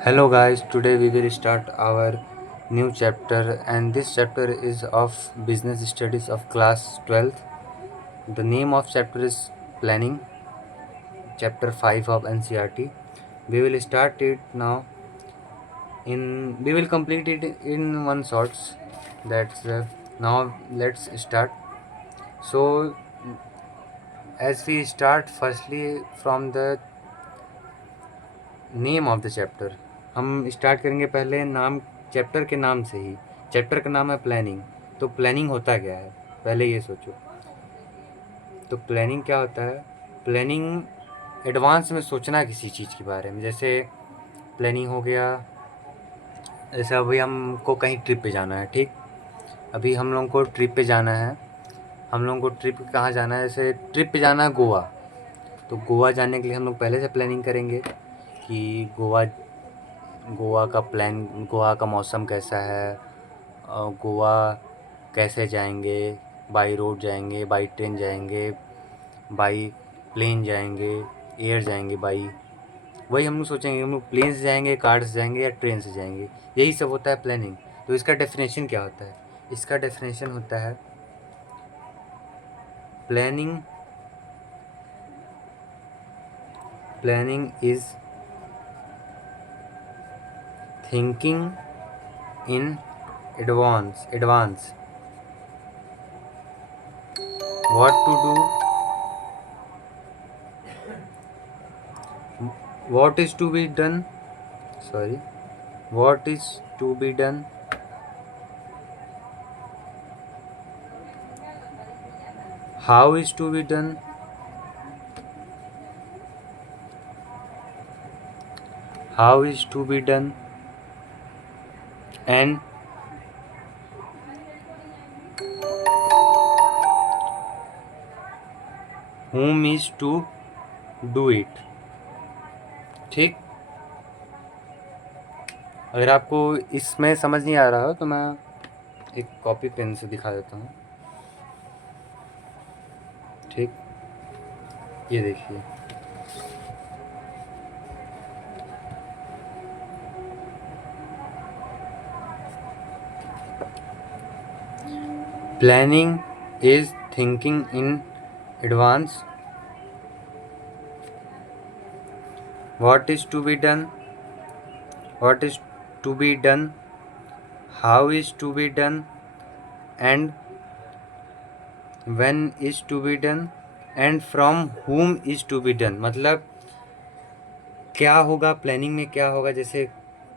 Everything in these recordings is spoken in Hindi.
Hello guys, today we will start our new chapter and this chapter is of business studies of class 12th. The name of chapter is planning, chapter 5 of NCRT. We will start it now we will complete it in one shots. That's Now let's start. So as we start firstly from the name of the chapter, हम स्टार्ट करेंगे पहले नाम, चैप्टर के नाम से ही। चैप्टर का नाम है प्लानिंग। तो प्लानिंग होता क्या है, पहले ये सोचो। तो प्लानिंग क्या होता है? प्लानिंग एडवांस में सोचना किसी चीज़ के बारे में। जैसे प्लानिंग हो गया, जैसे अभी हमको कहीं ट्रिप पे जाना है, ठीक। अभी हम लोगों को ट्रिप पे जाना है, हम लोगों को ट्रिप कहाँ जाना है? जैसे ट्रिप पे जाना है गोवा। तो गोवा जाने के लिए हम लोग पहले से प्लानिंग करेंगे कि गोवा का प्लान, गोवा का मौसम कैसा है, गोवा कैसे जाएंगे, बाई रोड जाएंगे, बाई ट्रेन जाएंगे, बाई प्लेन जाएंगे, एयर जाएंगे, बाई वही हम लोग सोचेंगे हम लोग प्लेन से जाएंगे, कार से जाएंगे या ट्रेन से जाएंगे। यही सब होता है प्लानिंग। तो इसका डेफिनेशन क्या होता है? इसका डेफिनेशन होता है planning planning is thinking in advance what to do, what is to be done, sorry, what is to be done, how is to be done, how is to be done, and whom is to do it। ठीक। अगर आपको इसमें समझ नहीं आ रहा हो तो मैं एक कॉपी पेन से दिखा देता हूँ। ठीक, ये देखिए। Planning is thinking in advance, what is to be done, what is to be done, how is to be done, and when is to be done, and from whom is to be done। मतलब क्या होगा प्लानिंग में, क्या होगा। जैसे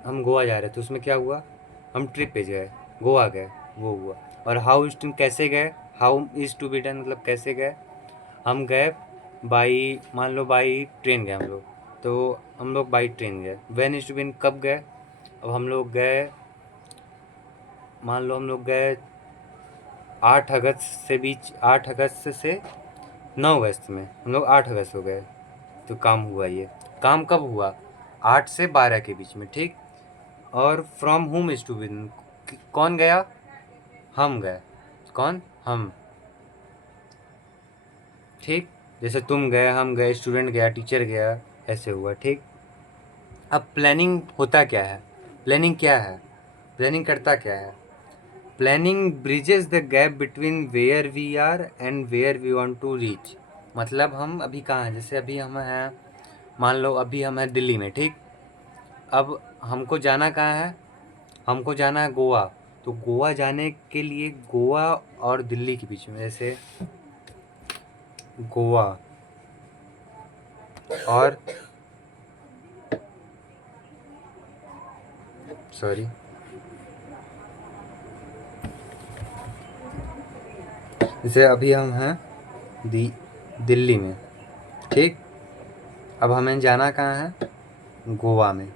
हम गोवा जा रहे थे, उसमें क्या हुआ? हम ट्रिप पे गए, गोवा गए, वो हुआ। और हाउ इज टू, कैसे गए? How is to be done मतलब कैसे गए? हम गए बाई, मान लो बाई ट्रेन गए हम लोग, तो हम लोग बाई ट्रेन गए। व्हेन इज टू बी, कब गए? अब हम लोग गए, मान लो हम लोग गए 8 अगस्त से 9 अगस्त में, हम लोग 8 अगस्त हो गए। तो काम हुआ, ये काम कब हुआ? 8 से 12 के बीच में, ठीक। और from whom is to be, कौन गया? हम गए। कौन? हम। ठीक। जैसे तुम गए, हम गए, स्टूडेंट गया, टीचर गया, ऐसे हुआ, ठीक। अब प्लानिंग होता क्या है? प्लानिंग क्या है? प्लानिंग करता क्या है? Planning bridges the gap between where we are and where we want to reach. मतलब हम अभी कहाँ हैं? जैसे अभी हम हैं, मान लो अभी हम हैं दिल्ली में, ठीक। अब हमको जाना कहाँ है? हमको जाना है गोवा। तो गोवा जाने के लिए गोवा और दिल्ली के बीच में, जैसे गोवा और, सॉरी, जैसे अभी हम हैं दिल्ली में, ठीक। अब हमें जाना कहाँ है? गोवा में।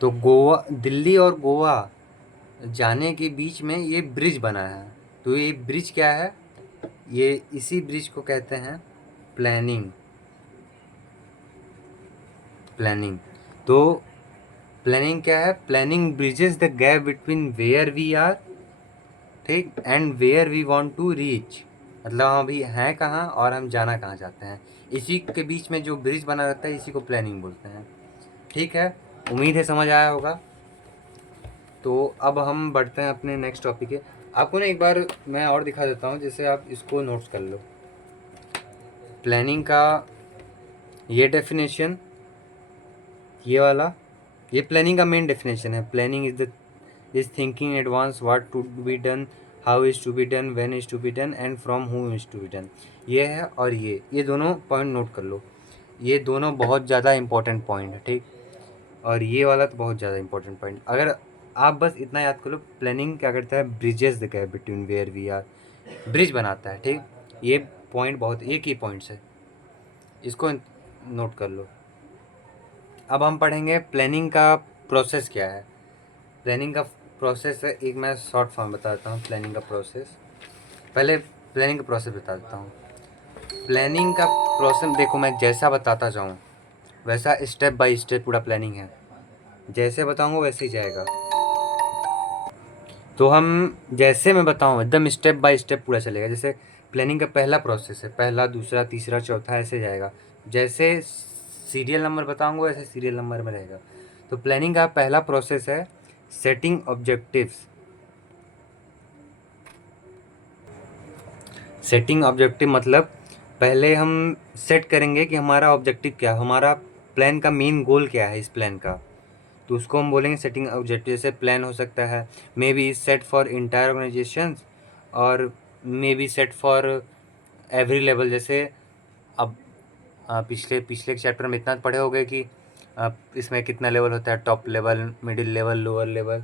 तो गोवा, दिल्ली और गोवा जाने के बीच में ये ब्रिज बना है। तो ये ब्रिज क्या है? ये इसी ब्रिज को कहते हैं प्लानिंग। प्लानिंग। तो प्लानिंग क्या है? Planning bridges the gap between where we are, ठीक, and where we want to reach. मतलब हम अभी हैं कहाँ और हम जाना कहाँ चाहते हैं, इसी के बीच में जो ब्रिज बना रहता है, इसी को प्लानिंग बोलते हैं, ठीक है। उम्मीद है समझ आया होगा। तो अब हम बढ़ते हैं अपने नेक्स्ट टॉपिक के। आपको ना एक बार मैं और दिखा देता हूँ, जैसे आप इसको नोट्स कर लो। प्लानिंग का ये डेफिनेशन, ये वाला, ये प्लानिंग का मेन डेफिनेशन है। Planning is thinking advance what to be done, how is to be done, when is to be done and from who is to be done. ये है, और ये दोनों पॉइंट नोट कर लो। ये दोनों बहुत ज़्यादा इंपॉर्टेंट पॉइंट है, ठीक। और ये वाला तो बहुत ज़्यादा इंपॉर्टेंट पॉइंट। अगर आप बस इतना याद कर लो, प्लानिंग क्या करता है, bridges the gap between where we are, bridge बनाता है, ठीक। ये पॉइंट बहुत, एक ही पॉइंट्स है, इसको नोट कर लो। अब हम पढ़ेंगे प्लानिंग का प्रोसेस क्या है। प्लानिंग का प्रोसेस है, एक मैं शॉर्ट फॉर्म बता देता हूँ प्लानिंग का प्रोसेस। पहले प्लानिंग का प्रोसेस बता देता हूँ। प्लानिंग का प्रोसेस देखो, मैं जैसा बताता जाऊँ वैसा स्टेप बाय स्टेप पूरा प्लानिंग है, जैसे बताऊँगा वैसे ही जाएगा। तो हम जैसे मैं बताऊँ एकदम स्टेप बाय स्टेप पूरा चलेगा। जैसे प्लानिंग का पहला प्रोसेस है, पहला, दूसरा, तीसरा, चौथा, ऐसे जाएगा। जैसे सीरियल नंबर बताऊँगा वैसे सीरियल नंबर में रहेगा। तो प्लानिंग का पहला प्रोसेस है सेटिंग ऑब्जेक्टिव्स। सेटिंग ऑब्जेक्टिव मतलब पहले हम सेट करेंगे कि हमारा ऑब्जेक्टिव क्या है, हमारा प्लान का मेन गोल क्या है इस प्लान का, तो उसको हम बोलेंगे सेटिंग ऑब्जेक्टिव। जैसे प्लान हो सकता है may be set for entire organisation, और may be set for every level. जैसे अब पिछले पिछले चैप्टर में इतना पढ़े हो गए कि इसमें कितना लेवल होता है, top level, middle level, lower level,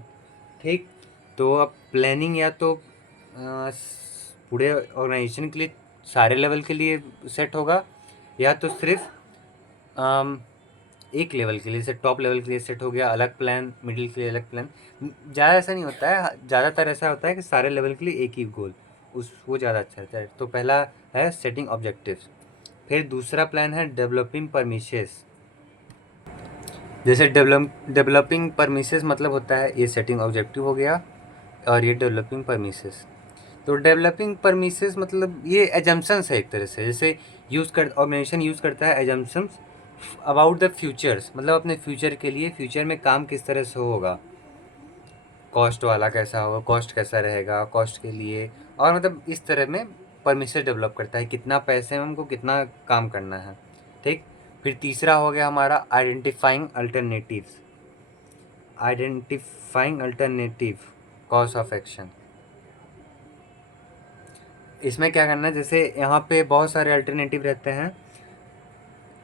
ठीक। तो अब प्लानिंग या तो पूरे ऑर्गेनाइजेशन के लिए सारे लेवल के लिए सेट होगा, या तो सिर्फ एक लेवल के लिए, जैसे टॉप लेवल के लिए सेट हो गया अलग प्लान, मिडिल के लिए अलग प्लान। ज़्यादा ऐसा नहीं होता है, ज़्यादातर ऐसा होता है कि सारे लेवल के लिए एक ही गोल, वो ज़्यादा अच्छा रहता है। तो पहला है सेटिंग ऑब्जेक्टिव्स। फिर दूसरा प्लान है डेवलपिंग परमिसेस। जैसे डेवलपिंग परमिसेस मतलब होता है, ये सेटिंग ऑब्जेक्टिव हो गया और ये डेवलपिंग परमिसेस। तो डेवलपिंग परमिसेस मतलब ये एजम्पशंस है एक तरह से। जैसे ऑर्गेनाइजेशन यूज़ करता है एजम्पशंस अबाउट द फ्यूचर्स, मतलब अपने फ्यूचर के लिए, फ्यूचर में काम किस तरह से होगा, कॉस्ट वाला कैसा होगा, कॉस्ट कैसा रहेगा कॉस्ट के लिए, और मतलब इस तरह में परमिसेस डेवलप करता है, कितना पैसे में हमको कितना काम करना है, ठीक। फिर तीसरा हो गया हमारा identifying alternatives. Identifying alternative cause of action. इसमें क्या करना है, जैसे यहाँ पे बहुत सारे अल्टरनेटिव रहते हैं,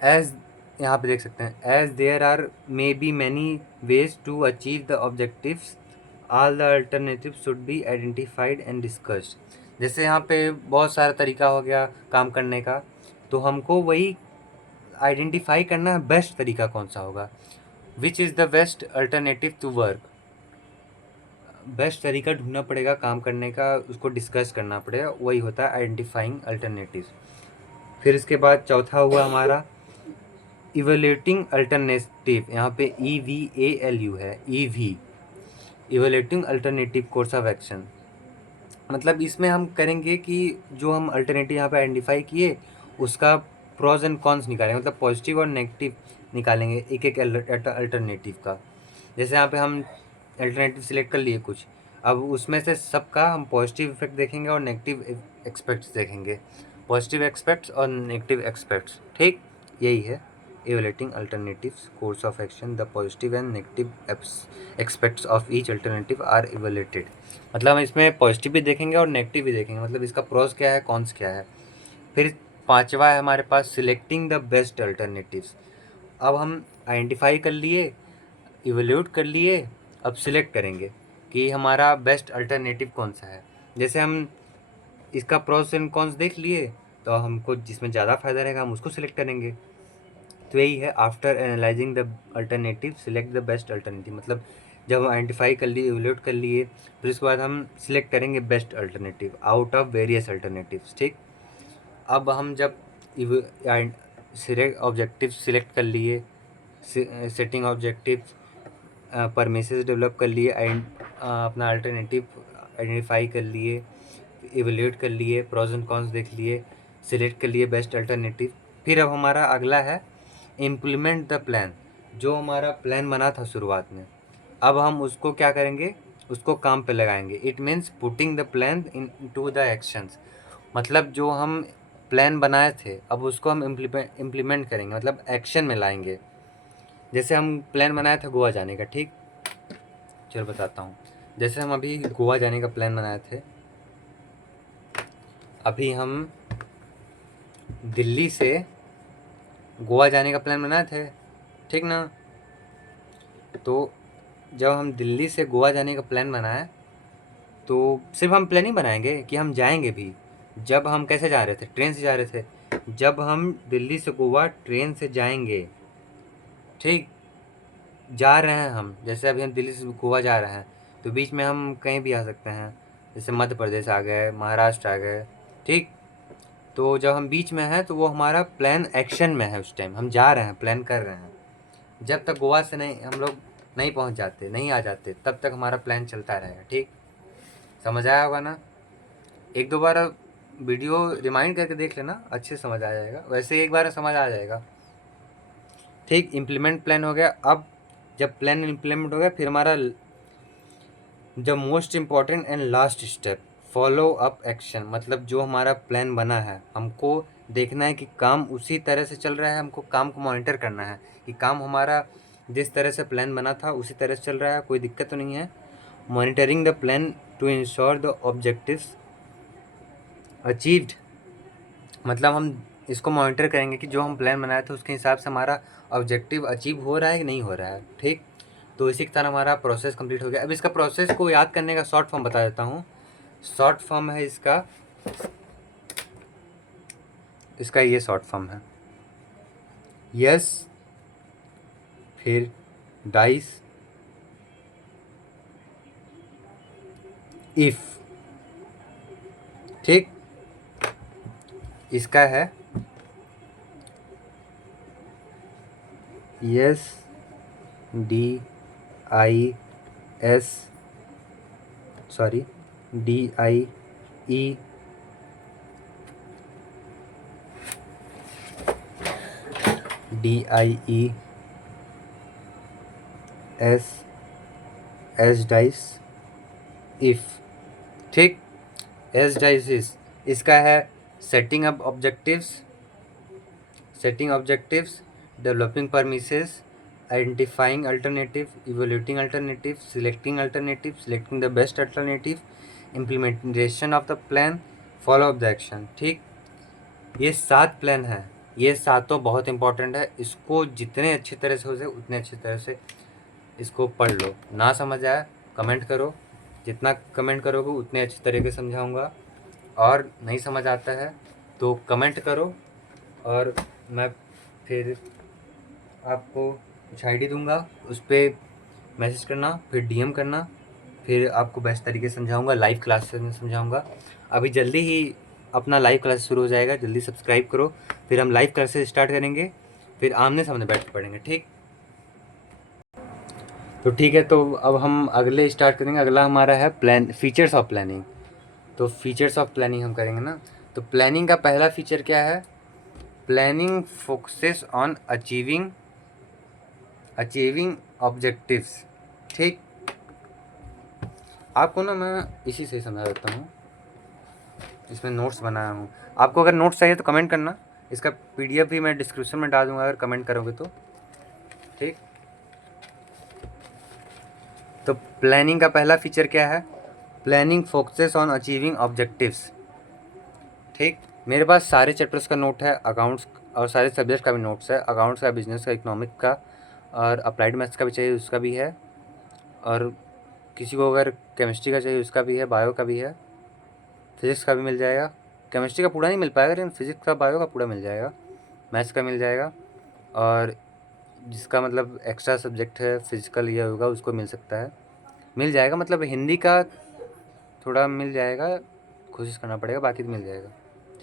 एज यहाँ पे देख सकते हैं, as there are may be many ways to achieve the objectives, all the alternative should be identified and discussed. जैसे यहाँ पे बहुत सारा तरीका हो गया काम करने का, तो हमको वही आइडेंटिफाई करना है बेस्ट तरीका कौन सा होगा, which is the best alternative to work. Best तरीका ढूंढना पड़ेगा काम करने का, उसको डिस्कस करना पड़ेगा, वही होता है आइडेंटिफाइंग अल्टरनेटिव। फिर इसके बाद चौथा हुआ हमारा इवेल्यूटिंग अल्टरनेटिव, यहाँ पे EVALU है, evaluating alternative course of action. मतलब इसमें हम करेंगे कि जो हम अल्टरनेटिव यहाँ पे आइडेंटिफाई किए उसका प्रोज एंड कॉन्स निकालेंगे, मतलब पॉजिटिव और नेगेटिव निकालेंगे एक एक अल्टरनेटिव का। जैसे यहाँ पे हम अल्टरनेटिव सिलेक्ट कर लिए कुछ, अब उसमें से सबका हम पॉजिटिव इफेक्ट देखेंगे और नेगेटिव एक्सपेक्ट्स देखेंगे, पॉजिटिव एक्सपेक्ट्स और नेगेटिव एक्सपेक्ट्स, ठीक। यही है evaluating alternatives course of action, the positive and negative aspects of each alternative are evaluated। मतलब हम इसमें पॉजिटिव भी देखेंगे और नेगेटिव भी देखेंगे, मतलब इसका प्रोस क्या है कॉन्स क्या है। फिर पांचवा है हमारे पास सिलेक्टिंग द बेस्ट अल्टरनेटिव्स। अब हम आइडेंटिफाई कर लिए, इवेल्यूट कर लिए, अब सिलेक्ट करेंगे कि हमारा बेस्ट अल्टरनेटिव कौन सा है। जैसे हम इसका प्रोस एंड कॉन्स देख लिए, तो हमको जिसमें ज़्यादा फ़ायदा रहेगा हम उसको सिलेक्ट करेंगे। तो यही है, after analysing the alternative select the best alternative. मतलब जब हम आइडेंटिफाई कर लिए, इवेल्यूट कर लिए, फिर उसके बाद हम सिलेक्ट करेंगे best alternative out of various alternatives, ठीक। अब हम जब सिलेक्ट ऑब्जेक्टिव सिलेक्ट कर लिए, सेटिंग ऑब्जेक्टिव, परमिसेस डेवलप कर लिए, अपना अल्टरनेटिव आइडेंटिफाई कर लिए, इवेल्यूट कर लिए, प्रोज एंड कॉन्स देख लिए, सिलेक्ट कर लिए बेस्ट अल्टरनेटिव। फिर अब हमारा अगला है इम्प्लीमेंट द प्लान। जो हमारा प्लान बना था शुरुआत में, अब हम उसको क्या करेंगे, उसको काम पे लगाएंगे। It means putting the plan into the actions. मतलब जो हम प्लान बनाए थे अब उसको हम इम्प्लीमेंट करेंगे, मतलब एक्शन में लाएंगे। जैसे हम प्लान बनाया था गोवा जाने का, ठीक, चलो बताता हूँ। जैसे हम अभी गोवा जाने का प्लान बनाए थे, अभी हम दिल्ली से गोवा जाने का प्लान बनाए थे, ठीक ना। तो जब हम दिल्ली से गोवा जाने का प्लान बनाए तो सिर्फ हम प्लान ही बनाएंगे कि हम जाएंगे भी। जब हम कैसे जा रहे थे, ट्रेन से जा रहे थे। जब हम दिल्ली से गोवा ट्रेन से जाएंगे, ठीक, जा रहे हैं हम, जैसे अभी हम दिल्ली से गोवा जा रहे हैं तो बीच में हम कहीं भी आ सकते हैं, जैसे मध्य प्रदेश आ गए, महाराष्ट्र आ गए, ठीक। तो जब हम बीच में हैं तो वो हमारा प्लान एक्शन में है, उस टाइम हम जा रहे हैं, प्लान कर रहे हैं। जब तक गोवा से नहीं हम लोग नहीं पहुंच जाते, नहीं आ जाते, तब तक हमारा प्लान चलता रहेगा, ठीक। समझ आया होगा ना। एक दो बार वीडियो रिमाइंड करके देख लेना, अच्छे समझ आ जाएगा, वैसे एक बार समझ आ जाएगा, ठीक। इम्प्लीमेंट प्लान हो गया। अब जब प्लान इम्प्लीमेंट हो गया, फिर हमारा जब most important and last step, follow up action. मतलब जो हमारा प्लान बना है हमको देखना है कि काम उसी तरह से चल रहा है, हमको काम को मॉनिटर करना है कि काम हमारा जिस तरह से प्लान बना था उसी तरह से चल रहा है, कोई दिक्कत तो नहीं है। Monitoring the plan to ensure the objectives achieved. मतलब हम इसको मॉनिटर करेंगे कि जो हम प्लान बनाए थे उसके हिसाब से हमारा ऑब्जेक्टिव अचीव हो रहा है कि नहीं हो रहा है, ठीक। तो इसी तरह हमारा प्रोसेस कंप्लीट हो गया। अब इसका प्रोसेस को याद करने का शॉर्ट फॉर्म बता देता हूँ। शॉर्ट फॉर्म है इसका ये शॉर्ट फॉर्म है यस, फिर डाइस, इफ, ठीक। इसका है yes, D I S, sorry, D I E DIE S dice, if, ठीक। एस डाइस इसका है setting up objectives, developing premises, identifying alternative, evaluating alternative, selecting the best alternative, implementation of the plan, follow up the action, ठीक। ये 7 प्लान है, ये सातों बहुत इंपॉर्टेंट है। इसको जितने अच्छी तरह से हो सके उतने अच्छी तरह से इसको पढ़ लो। ना समझ आया कमेंट करो, जितना कमेंट करोगे उतने अच्छे तरीके से समझाऊंगा। और नहीं समझ आता है तो कमेंट करो और मैं फिर आपको कुछ आईडी दूंगा, उस पर मैसेज करना, फिर डीएम करना, फिर आपको बेस्ट तरीके से समझाऊंगा, लाइव क्लासेस में समझाऊंगा। अभी जल्दी ही अपना लाइव क्लास शुरू हो जाएगा, जल्दी सब्सक्राइब करो। फिर हम लाइव क्लासेस स्टार्ट करेंगे, फिर आमने सामने बैठ के पढ़ेंगे, ठीक। तो ठीक है, तो अब हम अगले स्टार्ट करेंगे। अगला हमारा है प्लान, फीचर्स ऑफ प्लानिंग। तो फीचर्स ऑफ प्लानिंग हम करेंगे ना। तो प्लानिंग का पहला फीचर क्या है, planning focuses on achieving objectives, ठीक। आपको ना मैं इसी से समझा देता हूँ, इसमें नोट्स बनाया हूँ। आपको अगर नोट्स चाहिए तो कमेंट करना, इसका PDF भी मैं डिस्क्रिप्शन में डाल दूँगा अगर कमेंट करोगे तो, ठीक। तो प्लानिंग का पहला फीचर क्या है, planning focuses on achieving objectives, ठीक। मेरे पास सारे चैप्टर्स का नोट है, अकाउंट्स और सारे सब्जेक्ट का भी नोट्स है, अकाउंट्स का, बिजनेस का, इकोनॉमिक का और अप्लाइड मैथ्स का भी चाहिए उसका भी है, और किसी को अगर केमिस्ट्री का चाहिए उसका भी है, बायो का भी है, फिज़िक्स का भी मिल जाएगा। केमिस्ट्री का पूरा नहीं मिल पाएगा लेकिन फिज़िक्स का, बायो का पूरा मिल जाएगा, मैथ्स का मिल जाएगा, और जिसका मतलब एक्स्ट्रा सब्जेक्ट है फिजिकल ये होगा उसको मिल सकता है, मिल जाएगा। मतलब हिंदी का थोड़ा मिल जाएगा, कोशिश करना पड़ेगा, बाकी तो मिल जाएगा,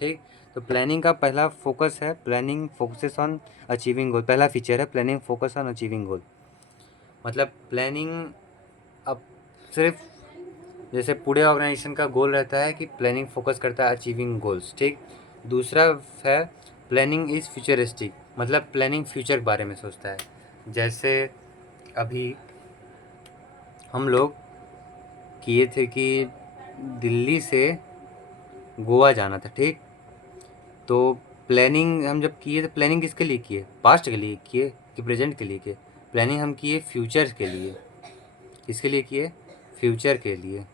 ठीक। तो प्लानिंग का पहला फोकस है प्लानिंग फोकसेस ऑन अचीविंग गोल, पहला फीचर है प्लानिंग फोकस ऑन अचीविंग गोल। मतलब प्लानिंग अब सिर्फ जैसे पूरे ऑर्गेनाइजेशन का गोल रहता है कि प्लानिंग फोकस करता है अचीविंग गोल्स, ठीक। दूसरा है प्लानिंग इज़ फ्यूचरिस्टिक, मतलब प्लानिंग फ्यूचर के बारे में सोचता है। जैसे अभी हम लोग किए थे कि दिल्ली से गोवा जाना था, ठीक। तो प्लानिंग हम जब किए तो प्लानिंग किसके लिए किए, पास्ट के लिए किए कि प्रेजेंट के लिए किए? प्लानिंग हम किए फ्यूचर के लिए। किसके लिए किए? फ्यूचर के लिए,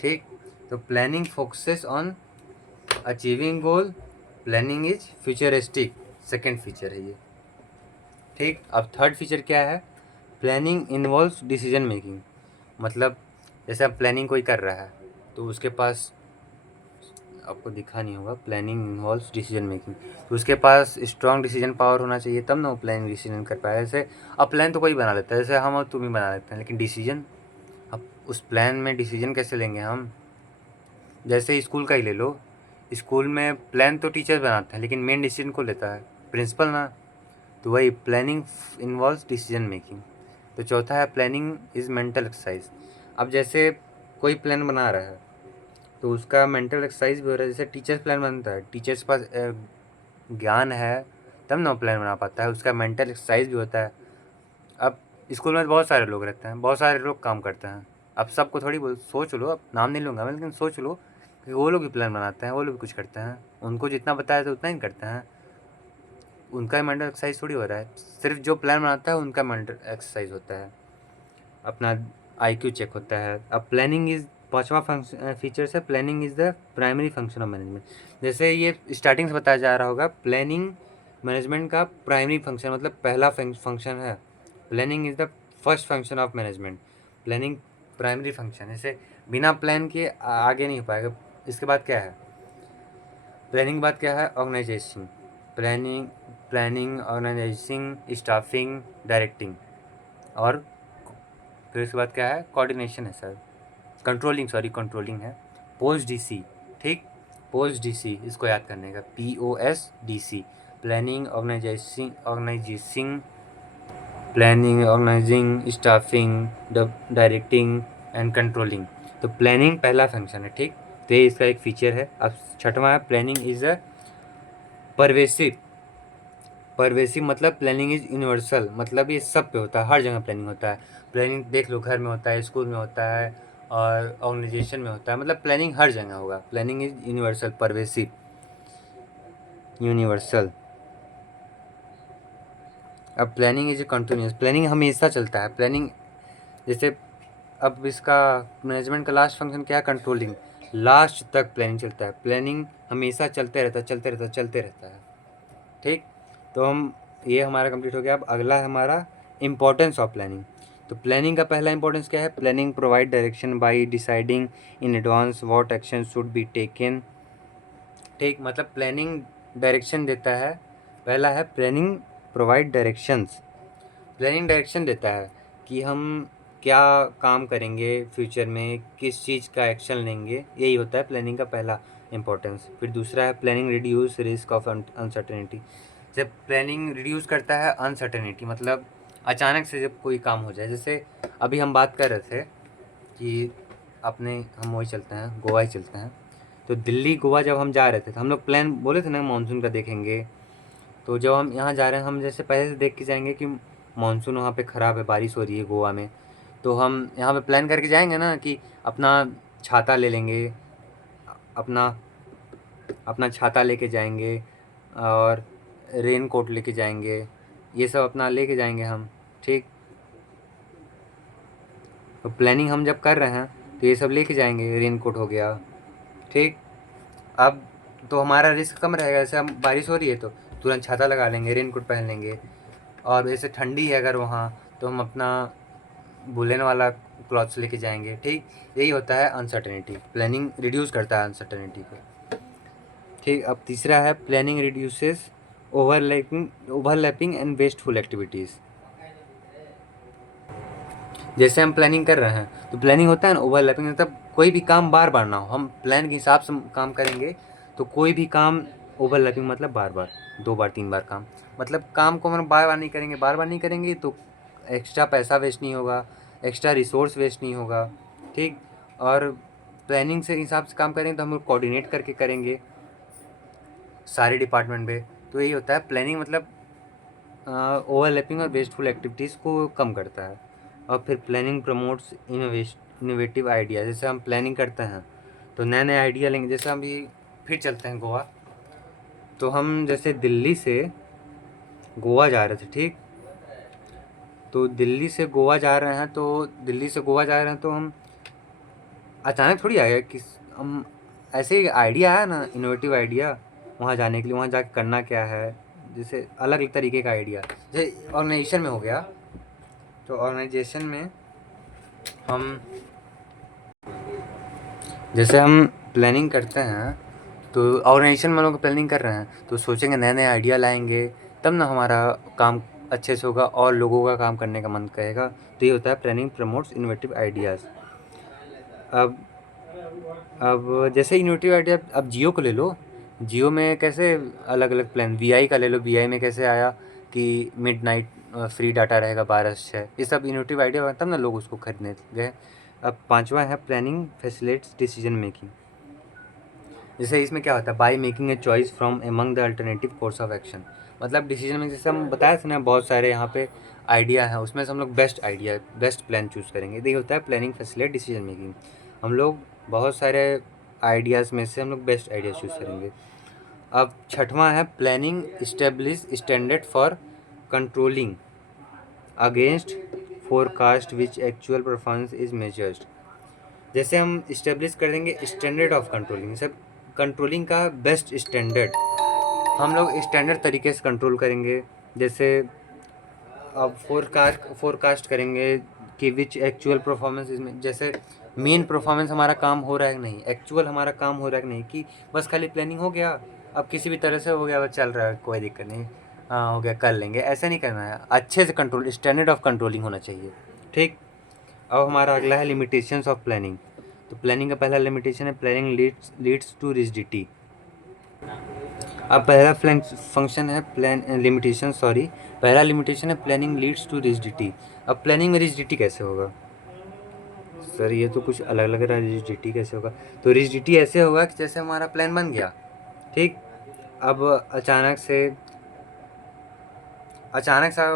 ठीक। तो planning focuses on achieving goal, planning is futuristic, second feature है ये, ठीक। अब थर्ड फीचर क्या है? Planning involves decision making. मतलब जैसे अब प्लानिंग कोई कर रहा है तो उसके पास, आपको दिखा नहीं होगा, प्लानिंग इन्वॉल्व्स डिसीजन मेकिंग, तो उसके पास स्ट्रॉन्ग डिसीजन पावर होना चाहिए, तब ना वो प्लानिंग डिसीजन कर पाए। जैसे अब प्लान तो कोई बना लेता है, जैसे हम और तुम ही बना लेते हैं, लेकिन डिसीजन, अब उस प्लान में डिसीजन कैसे लेंगे हम? जैसे स्कूल का ही ले लो, स्कूल में प्लान तो टीचर बनाते हैं, लेकिन मेन डिसीजन को लेता है प्रिंसिपल ना। तो वही प्लानिंग इन्वॉल्व्स डिसीजन मेकिंग। तो चौथा है प्लानिंग इज मेंटल एक्सरसाइज। अब जैसे कोई प्लान बना रहा है तो उसका मेंटल एक्सरसाइज भी हो रहा है। जैसे टीचर्स प्लान बनता है, टीचर्स के पास ज्ञान है तब ना वो प्लान बना पाता है, उसका मेंटल एक्सरसाइज भी होता है। अब स्कूल में बहुत सारे लोग रहते हैं, बहुत सारे लोग काम करते हैं। अब सबको थोड़ी बोल, सोच लो, अब नाम नहीं लूँगा मैं, लेकिन सोच लो कि वो लोग भी प्लान बनाते हैं, वो लोग भी कुछ करते हैं, उनको जितना बताया तो उतना ही करते हैं। उनका मेंटल एक्सरसाइज थोड़ी हो रहा है, सिर्फ जो प्लान बनाता है उनका मेंटल एक्सरसाइज होता है, अपना IQ चेक होता है। अब प्लानिंग इज, पांचवा फंक्शन फीचर है, planning is the primary function of management. जैसे ये स्टार्टिंग से बताया जा रहा होगा, प्लानिंग मैनेजमेंट का प्राइमरी फंक्शन मतलब पहला फंक्शन है। Planning is the first function of management. Planning primary function, जैसे बिना प्लान के आगे नहीं हो पाएगा। इसके बाद क्या है? प्लानिंग के बाद क्या है? Organisation. Planning, organising, staffing, directing, और फिर उसके बाद क्या है? कोऑर्डिनेशन है सर, कंट्रोलिंग है। पोस्ट DC, ठीक। पोस्ट DC इसको याद करने का, POSDC, planning, organising, staffing, directing and controlling. तो प्लानिंग पहला फंक्शन है, ठीक। तो ये इसका एक फीचर है। अब छठवां है, planning is a pervasive. Pervasive मतलब प्लानिंग इज यूनिवर्सल, मतलब ये सब पे होता है, हर जगह प्लानिंग होता है। प्लानिंग देख लो, घर में होता है, स्कूल में होता है, और ऑर्गेनाइजेशन में होता है, मतलब प्लानिंग हर जगह होगा। Planning is universal, pervasive, universal. अब प्लानिंग इज कंटिन्यूस, प्लानिंग हमेशा चलता है। प्लानिंग जैसे, अब इसका मैनेजमेंट का लास्ट फंक्शन क्या है? कंट्रोलिंग। लास्ट तक प्लानिंग चलता है, प्लानिंग हमेशा चलते रहता है, चलते रहता है, ठीक। तो हम, ये हमारा कंप्लीट हो गया। अब अगला है हमारा इम्पोर्टेंस ऑफ प्लानिंग। तो प्लानिंग का पहला इंपॉर्टेंस क्या है? Planning provide direction by deciding in advance what action should be taken, ठीक। मतलब प्लानिंग डायरेक्शन देता है। पहला है planning provide directions. Planning direction देता है कि हम क्या काम करेंगे फ्यूचर में, किस चीज़ का एक्शन लेंगे, यही होता है प्लानिंग का पहला इंपॉर्टेंस। फिर दूसरा है planning reduce risk of uncertainty. जब प्लानिंग रिड्यूस करता है अनसर्टेनिटी, मतलब अचानक से जब कोई काम हो जाए। जैसे अभी हम बात कर रहे थे कि अपने, हम वही चलते हैं, गोवा ही चलते हैं। तो दिल्ली गोवा जब हम जा रहे थे तो हम लोग प्लान बोले थे ना मानसून का देखेंगे। तो जब हम यहाँ जा रहे हैं, हम जैसे पहले से देख के जाएंगे कि मानसून वहाँ पे ख़राब है, बारिश हो रही है गोवा में, तो हम यहाँ पे प्लान करके जाएंगे ना कि अपना छाता ले लेंगे, अपना अपना छाता लेके जाएंगे, और रेन कोट लेके जाएंगे, ये सब अपना लेके जाएंगे हम, ठीक। तो प्लानिंग हम जब कर रहे हैं तो ये सब लेके जाएंगे, रेन कोट हो गया, ठीक। अब तो हमारा रिस्क कम रहेगा। जैसे हम बारिश हो रही है तो तुरंत छाता लगा लेंगे, रेन कोट पहन लेंगे। और जैसे ठंडी है अगर वहाँ, तो हम अपना वुलन वाला क्लॉथ्स लेके जाएंगे, ठीक। यही होता है अनसर्टेनिटी, प्लानिंग रिड्यूस करता है अनसर्टेनिटी को, ठीक। अब तीसरा है planning reduces overlapping and wasteful activities. जैसे हम प्लानिंग कर रहे हैं तो प्लानिंग होता है ना ओवरलैपिंग, मतलब कोई भी काम बार बार ना हो, हम प्लान के हिसाब से काम करेंगे तो कोई भी काम, ओवरलैपिंग मतलब बार बार, 2 बार 3 बार काम, मतलब काम को हम बार बार नहीं करेंगे, बार बार नहीं करेंगे तो एक्स्ट्रा पैसा वेस्ट नहीं होगा, एक्स्ट्रा रिसोर्स वेस्ट नहीं होगा, ठीक। और प्लानिंग से हिसाब से काम करेंगे तो हम लोग कोऑर्डिनेट करके करेंगे सारे डिपार्टमेंट में। तो यही होता है प्लानिंग, मतलब ओवरलैपिंग और वेस्टफुल एक्टिविटीज़ को कम करता है। और फिर प्लानिंग प्रमोट्स इनोवेटिव आइडिया। जैसे हम प्लानिंग करते हैं तो नए नए आइडिया लेंगे। जैसे हम भी फिर चलते हैं गोवा, तो हम जैसे दिल्ली से गोवा जा रहे थे, ठीक। तो दिल्ली से गोवा जा रहे हैं, तो हम अचानक थोड़ी आया कि हम ऐसे ही आइडिया आया ना, इनोवेटिव आइडिया वहाँ जाने के लिए, वहाँ जाके करना क्या है, जैसे अलग अलग तरीके का आइडिया। जैसे ऑर्गेनाइजेशन में हो गया, तो ऑर्गेनाइजेशन में हम जैसे हम प्लानिंग करते हैं, तो ऑर्गेनाइजेशन में लोग प्लानिंग कर रहे हैं तो सोचेंगे नए नए आइडिया लाएंगे, तब ना हमारा काम अच्छे से होगा और लोगों का काम करने का मन करेगा। तो ये होता है प्लानिंग प्रमोट्स इनोवेटिव आइडियाज़। अब जैसे इनोवेटिव आइडिया, अब जियो को ले लो। जियो में कैसे अलग अलग प्लान, वीआई का ले लो। वीआई में कैसे आया कि मिडनाइट फ्री डाटा रहेगा 12 से 6। ये सब इनोवेटिव आइडिया होता, तब ना लोग उसको खरीदने गए। अब पांचवा है प्लानिंग फैसिलिटेट्स डिसीजन मेकिंग। जैसे इसमें क्या होता है, by making a choice from among the alternative course of action. मतलब डिसीजन में जैसे हम बताए थे ना, बहुत सारे यहाँ पे आइडिया है, उसमें से हम लोग बेस्ट प्लान चूज़ करेंगे। ये होता है प्लानिंग फैसिलिटेट डिसीजन मेकिंग। हम लोग बहुत सारे आइडियाज़ में से हम लोग बेस्ट आइडिया चूज़ करेंगे। अब छठवां है planning establish standard for controlling against forecast which actual performance is measured. जैसे हम इस्टेब्लिश कर देंगे स्टैंडर्ड ऑफ कंट्रोलिंग, सब कंट्रोलिंग का बेस्ट स्टैंडर्ड हम लोग स्टैंडर्ड तरीके से कंट्रोल करेंगे। जैसे अब फोरकास्ट करेंगे कि विच एक्चुअल परफॉर्मेंस इसमें, जैसे मेन परफॉर्मेंस हमारा काम हो रहा है कि नहीं, एक्चुअल हमारा काम हो रहा है कि नहीं, कि बस खाली प्लानिंग हो गया, अब किसी भी तरह से हो गया, बस चल रहा है, कोई दिक्कत नहीं, हाँ हो गया कर लेंगे, ऐसा नहीं करना है। अच्छे से कंट्रोल, स्टैंडर्ड ऑफ कंट्रोलिंग होना चाहिए, ठीक। अब हमारा अगला है लिमिटेशंस ऑफ प्लानिंग। तो प्लानिंग का पहला लिमिटेशन है प्लानिंग लीड्स टू रिजिडिटी। अब पहला फंक्शन है पहला लिमिटेशन है प्लानिंग लीड्स टू रिजिडिटी। अब प्लानिंग में रिजिडिटी कैसे होगा सर, ये तो कुछ अलग लग रहा है। रिजिडिटी कैसे होगा, तो रिजिडिटी ऐसे होगा कि जैसे हमारा प्लान बन गया, ठीक। अब अचानक सा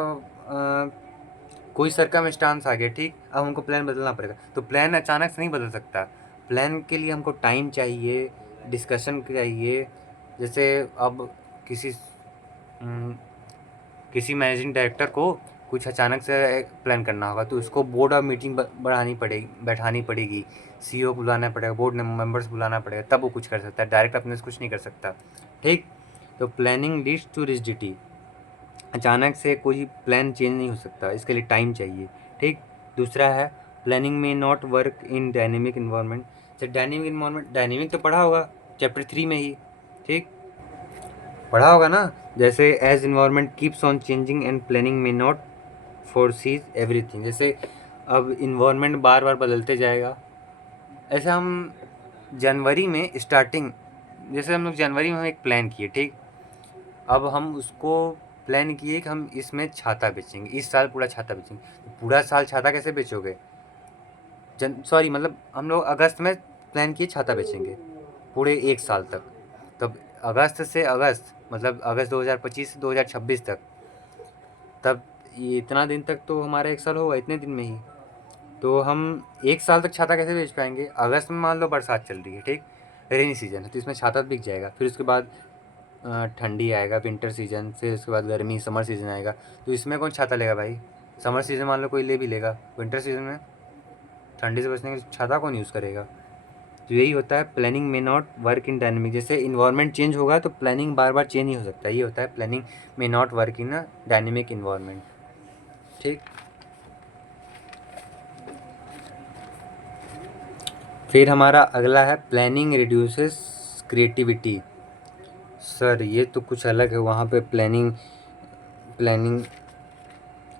कोई सरकमस्टांस आ गया, ठीक। अब हमको प्लान बदलना पड़ेगा। तो प्लान अचानक से नहीं बदल सकता, प्लान के लिए हमको टाइम चाहिए, डिस्कशन चाहिए। जैसे अब किसी मैनेजिंग डायरेक्टर को कुछ अचानक से प्लान करना होगा, तो उसको बोर्ड ऑफ मीटिंग बैठानी पड़ेगी, सीईओ बुलाना पड़ेगा, बोर्ड मेंबर्स बुलाना पड़ेगा, तब वो कुछ कर सकता है। डायरेक्ट अपने से कुछ नहीं कर सकता, ठीक। तो प्लानिंग लीड्स टू रिजिडिटी, अचानक से कोई प्लान चेंज नहीं हो सकता, इसके लिए टाइम चाहिए, ठीक। दूसरा है planning may not work in dynamic environment. तो डायनेमिक तो पढ़ा होगा चैप्टर 3 में ही, ठीक, पढ़ा होगा ना। जैसे as environment keeps on changing and planning may not foresees everything. जैसे अब इन्वायरमेंट बार बार बदलते जाएगा। ऐसे हम जनवरी में स्टार्टिंग, जैसे हम लोग जनवरी में एक प्लान किए, ठीक। अब हम उसको प्लान किए कि हम इसमें छाता बेचेंगे, इस साल पूरा छाता बेचेंगे। तो पूरा साल छाता कैसे बेचोगे, मतलब हम लोग अगस्त में प्लान किए छाता बेचेंगे पूरे एक साल तक। तब अगस्त से अगस्त, मतलब अगस्त 2025 से 2026 तक, तब ये इतना दिन तक तो हमारा एक साल होगा, इतने दिन में ही। तो हम एक साल तक छाता कैसे बेच पाएंगे। अगस्त में मान लो बरसात चल रही है, ठीक, रेनी सीजन है, तो इसमें छाता बिक जाएगा। फिर उसके बाद ठंडी आएगा, विंटर सीजन, फिर उसके बाद गर्मी, समर सीजन आएगा। तो इसमें कौन छाता लेगा भाई। समर सीजन मान लो कोई ले भी लेगा, विंटर सीजन में ठंडी से बचने के लिए छाता कौन यूज़ करेगा। तो यही होता है planning may not work in dynamic. जैसे इन्वायरमेंट चेंज होगा तो प्लानिंग बार बार चेंज नहीं हो सकता, ये होता है planning may not work in a dynamic environment, ठीक। फिर हमारा अगला है प्लानिंग रिड्यूसेस क्रिएटिविटी। सर ये तो कुछ अलग है, वहाँ पे प्लानिंग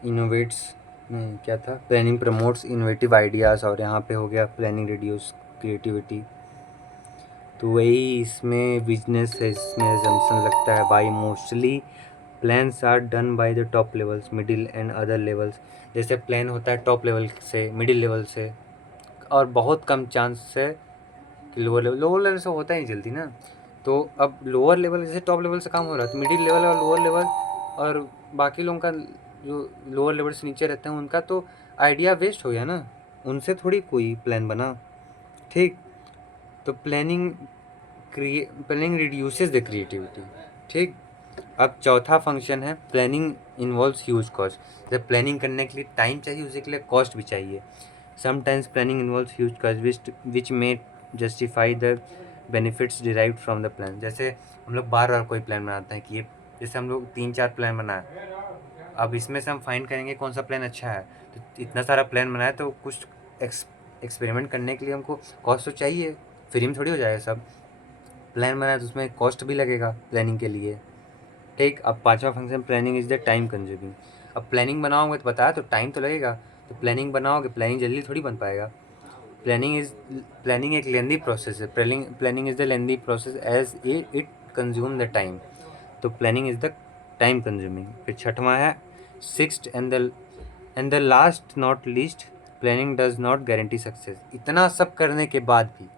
इनोवेट्स नहीं, क्या था, प्लानिंग प्रमोट्स इनोवेटिव आइडियाज़, और यहाँ पे हो गया प्लानिंग रिड्यूस क्रिएटिविटी। तो वही इसमें बिजनेस है, इसमें एजम्पशन लगता है by mostly plans are done by the top levels, middle and other levels. जैसे प्लान होता है टॉप लेवल से, मिडिल लेवल से, और बहुत कम चांस है कि लोअर लेवल से होता ही जल्दी ना। तो अब लोअर लेवल, जैसे टॉप लेवल से काम हो रहा है, तो मिडिल लेवल और लोअर लेवल और बाकी लोगों का जो लोअर लेवल से नीचे रहते हैं उनका तो आइडिया वेस्ट हो गया ना, उनसे थोड़ी कोई प्लान बना। ठीक, तो प्लानिंग रिड्यूसेस द क्रिएटिविटी। ठीक, अब चौथा फंक्शन है प्लानिंग इन्वॉल्व्स ह्यूज कॉस्ट। जब प्लानिंग करने के लिए टाइम चाहिए, उसी के लिए कॉस्ट भी चाहिए। Sometimes planning involves huge cost which may justify the benefits derived from the plan. जैसे हम लोग बार बार कोई प्लान बनाते हैं कि ये, जैसे हम लोग 3-4 प्लान बनाए, अब इसमें से हम फाइंड करेंगे कौन सा प्लान अच्छा है। तो इतना सारा प्लान बनाया तो कुछ एक्सपेरिमेंट करने के लिए हमको कॉस्ट तो चाहिए, फ्री में थोड़ी हो जाएगा सब। प्लान बनाया तो उसमें कॉस्ट भी लगेगा प्लानिंग के लिए। ठीक, अब पांचवा function planning is the time consuming. अब प्लानिंग बनाओगे तो बताया, तो टाइम तो लगेगा। तो प्लानिंग बनाओगे, प्लानिंग जल्दी थोड़ी बन पाएगा। प्लानिंग एक लेंदी प्रोसेस है। Planning is the lengthy process as it consume the time. तो planning is the time consuming. फिर छठवां है sixth and the last not least, planning does not guarantee success. इतना सब करने के बाद भी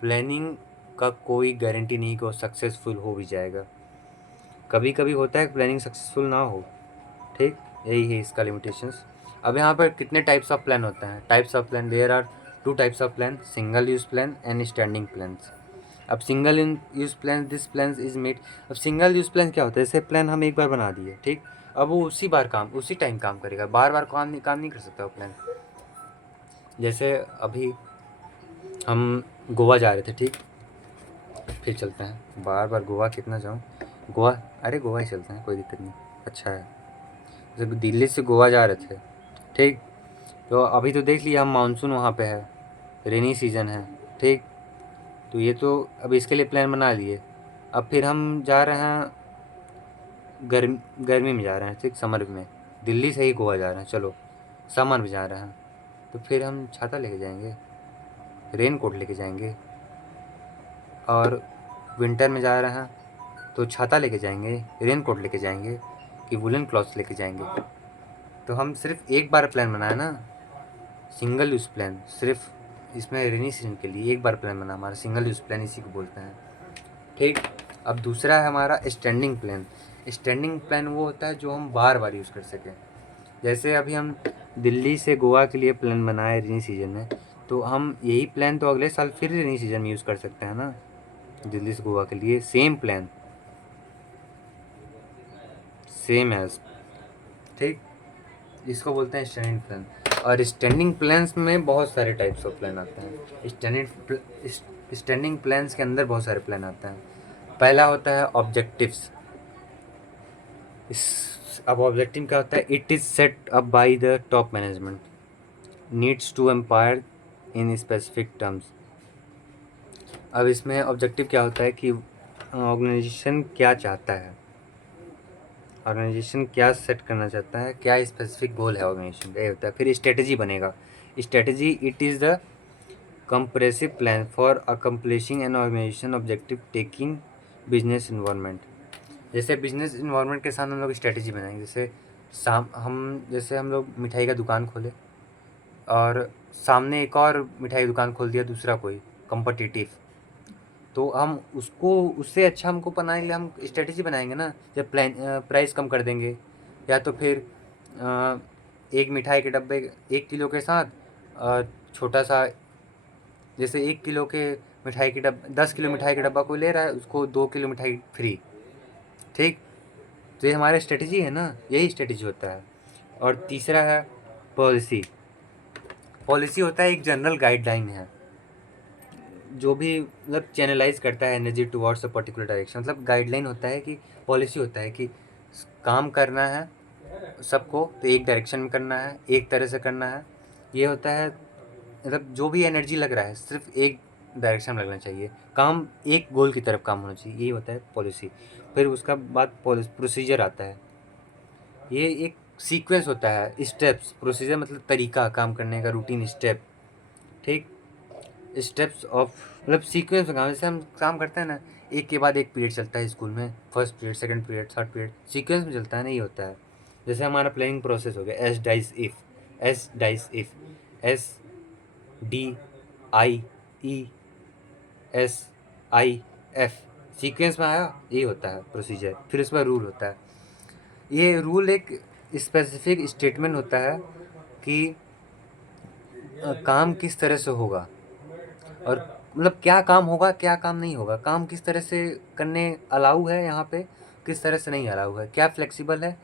प्लानिंग का कोई गारंटी नहीं कि वो सक्सेसफुल हो भी जाएगा। कभी कभी होता है कि प्लानिंग सक्सेसफुल ना हो। ठीक, यही है इसका लिमिटेशंस। अब यहाँ पर कितने टाइप्स ऑफ प्लान होते हैं? Types of plan, there are 2 types of plan, single use plan and standing plans. अब single use plan, this plan is made. अब सिंगल यूज प्लान क्या होता है? जैसे प्लान हम एक बार बना दिए, ठीक, अब वो उसी टाइम काम करेगा, बार बार काम नहीं कर सकता वो प्लान। जैसे अभी हम गोवा जा रहे थे, ठीक, फिर चलते हैं, बार बार गोवा कितना जाऊँ, गोवा, अरे गोवा ही चलते हैं, कोई दिक्कत नहीं, अच्छा है। जब दिल्ली से गोवा जा रहे थे, ठीक, तो अभी तो देख लिया हम, मानसून वहाँ पे है, रेनी सीज़न है, ठीक, तो ये तो अब इसके लिए प्लान बना लिए। अब फिर हम जा रहे हैं गर्मी में जा रहे हैं, ठीक, समर में, दिल्ली से ही गोवा जा रहे हैं, चलो समर में जा रहे हैं, तो फिर हम छाता लेके जाएंगे, रेन कोट लेके जाएंगे। और विंटर में जा रहे हैं तो छाता लेके जाएंगे, रेन कोट लेके जाएंगे, कि वुलन क्लॉथ्स लेके जाएंगे। तो हम सिर्फ एक बार प्लान बनाया ना, सिंगल यूज़ प्लान, सिर्फ इसमें रेनी सीजन के लिए एक बार प्लान बना, हमारा सिंगल यूज़ प्लान इसी को बोलते हैं। ठीक, अब दूसरा है हमारा स्टैंडिंग प्लान। स्टैंडिंग प्लान वो होता है जो हम बार बार यूज़ कर सकें। जैसे अभी हम दिल्ली से गोवा के लिए प्लान बनाए रेनी सीजन में, तो हम यही प्लान तो अगले साल फिर रेनी सीजन में यूज़ कर सकते हैं ना, दिल्ली से गोवा के लिए सेम प्लान, सेम एज। ठीक, इसको बोलते हैं स्टैंडिंग प्लान। और स्टैंडिंग प्लान्स में बहुत सारे टाइप्स ऑफ प्लान आते हैं। स्टैंडिंग प्लान्स के अंदर बहुत सारे प्लान आते हैं। पहला होता है ऑब्जेक्टिव्स। अब ऑब्जेक्टिव क्या होता है? It is set up by the top management, needs to empire in specific terms. अब इसमें ऑब्जेक्टिव क्या होता है कि ऑर्गेनाइजेशन क्या चाहता है, ऑर्गेनाइजेशन क्या सेट करना चाहता है, क्या स्पेसिफिक गोल है ऑर्गेनाइजेशन का, ये होता है। फिर स्ट्रेटजी बनेगा। Strategy, it is the comprehensive plan for accomplishing an organisation objective taking business environment. जैसे बिजनेस इन्वायरमेंट के साथ हम लोग स्ट्रेटजी बनाएंगे। जैसे हम लोग मिठाई का दुकान खोले और सामने एक और मिठाई दुकान खोल दिया दूसरा कोई कॉम्पिटिटिव, तो हम उसको, उससे अच्छा हमको बनाने के लिए हम स्ट्रेटजी बनाएंगे ना। जब प्राइस कम कर देंगे, या तो फिर एक मिठाई के डब्बे 1 किलो के साथ छोटा सा, जैसे 1 किलो के मिठाई के डब्बा, 10 किलो मिठाई का डब्बा कोई ले रहा है, उसको 2 किलो मिठाई फ्री। ठीक, तो ये हमारा स्ट्रेटजी है ना, यही स्ट्रेटजी होता है। और तीसरा है पॉलिसी। पॉलिसी होता है एक जनरल गाइडलाइन है, जो भी मतलब चैनलाइज करता है energy towards a particular direction. मतलब गाइडलाइन होता है कि पॉलिसी होता है कि काम करना है सबको तो एक डायरेक्शन में करना है, एक तरह से करना है। ये होता है मतलब जो भी एनर्जी लग रहा है सिर्फ एक डायरेक्शन में लगना चाहिए, काम एक गोल की तरफ काम होना चाहिए, यही होता है पॉलिसी। फिर उसका बाद प्रोसीजर आता है। ये एक सीक्वेंस होता है, स्टेप्स। प्रोसीजर मतलब तरीका काम करने का, रूटीन स्टेप। ठीक, स्टेप्स ऑफ मतलब सीक्वेंस में काम, जैसे हम काम करते हैं ना, एक के बाद एक पीरियड चलता है स्कूल में, first period, second period, third period, sequence में चलता है, नहीं होता है। जैसे हमारा प्लानिंग प्रोसेस हो गया, SDIF, सीक्वेंस में आया, ये होता है प्रोसीजर। फिर उसमें रूल होता है। ये रूल एक स्पेसिफिक स्टेटमेंट होता है कि काम किस तरह से होगा, और मतलब क्या काम होगा क्या काम नहीं होगा, काम किस तरह से करने अलाउ है यहाँ पे, किस तरह से नहीं अलाउ है, क्या फ्लेक्सिबल है,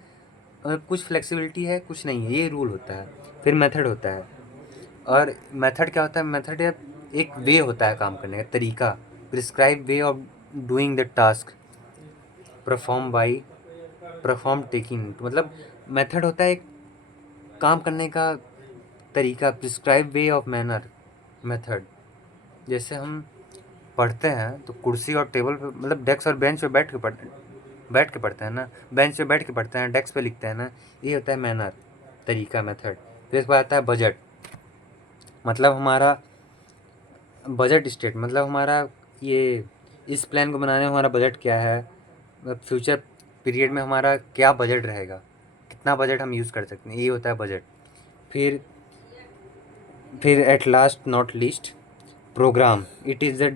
कुछ फ्लेक्सिबिलिटी है कुछ नहीं है, ये रूल होता है। फिर मेथड होता है, और मेथड क्या होता है, मेथड एक वे होता है काम करने का तरीका, prescribe way of doing the task perform taking, मतलब मेथड होता है एक काम करने का तरीका, prescribe way of manner method. जैसे हम पढ़ते हैं तो कुर्सी और टेबल पे, मतलब डेस्क और बेंच पे बैठ के पढ़ते हैं ना, बेंच पे बैठ के पढ़ते हैं, डेस्क पे लिखते हैं ना, ये होता है मैनर, तरीका, मेथड। फिर इसके बाद आता है बजट, मतलब हमारा बजट स्टेट, मतलब हमारा ये इस प्लान को बनाने में हमारा बजट क्या है, फ्यूचर पीरियड में हमारा क्या बजट रहेगा, कितना बजट हम यूज़ कर सकते हैं, ये होता है बजट। फिर at last not least programme, it is the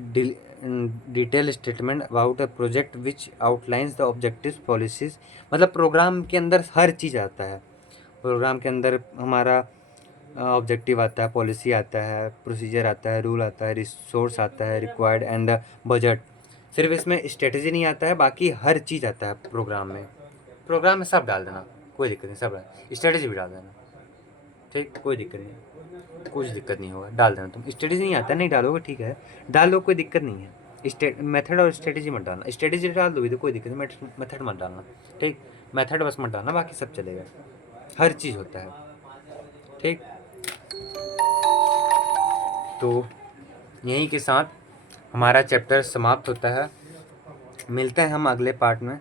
detail statement about a project which outlines the objectives policies, मतलब प्रोग्राम के अंदर हर चीज़ आता है, प्रोग्राम के अंदर हमारा ऑब्जेक्टिव आता है, पॉलिसी आता है, प्रोसीजर आता है, रूल आता है, रिसोर्स आता है रिक्वायर्ड एंड बजट। सिर्फ इसमें स्ट्रेटजी नहीं आता है, बाकी हर चीज़ आता है प्रोग्राम में सब डाल देना, कोई दिक्कत नहीं, सब स्ट्रेटजी भी डाल देना, ठीक, कोई दिक्कत नहीं, कुछ दिक्कत नहीं होगा, डाल देना। तुम स्ट्रेटजी नहीं आता, नहीं डालोगे ठीक है, डाल लो, कोई दिक्कत नहीं है। मेथड और स्ट्रेटजी मत डालना, स्ट्रेटजी डाल दोगे तो कोई दिक्कत नहीं, मेथड मत डालना, ठीक, मेथड बस मत डालना, बाकी सब चलेगा, हर चीज़ होता है, ठीक। तो यहीं के साथ हमारा चैप्टर समाप्त होता है। मिलते हैं हम अगले पार्ट में।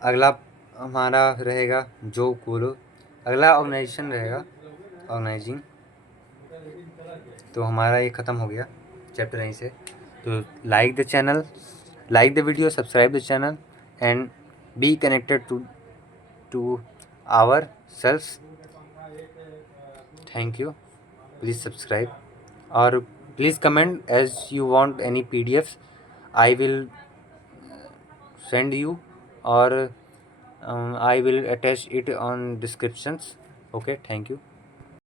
अगला हमारा रहेगा जो बोलो, अगला ऑर्गेनाइजेशन रहेगा, ऑर्गेनाइजिंग। तो हमारा ये ख़त्म हो गया चैप्टर यहीं से। तो like the channel, like the video, subscribe the channel and be connected to our self. Thank you, please subscribe और please comment as you want any PDFs, I will send you, or I will attach it on descriptions. Okay, thank you.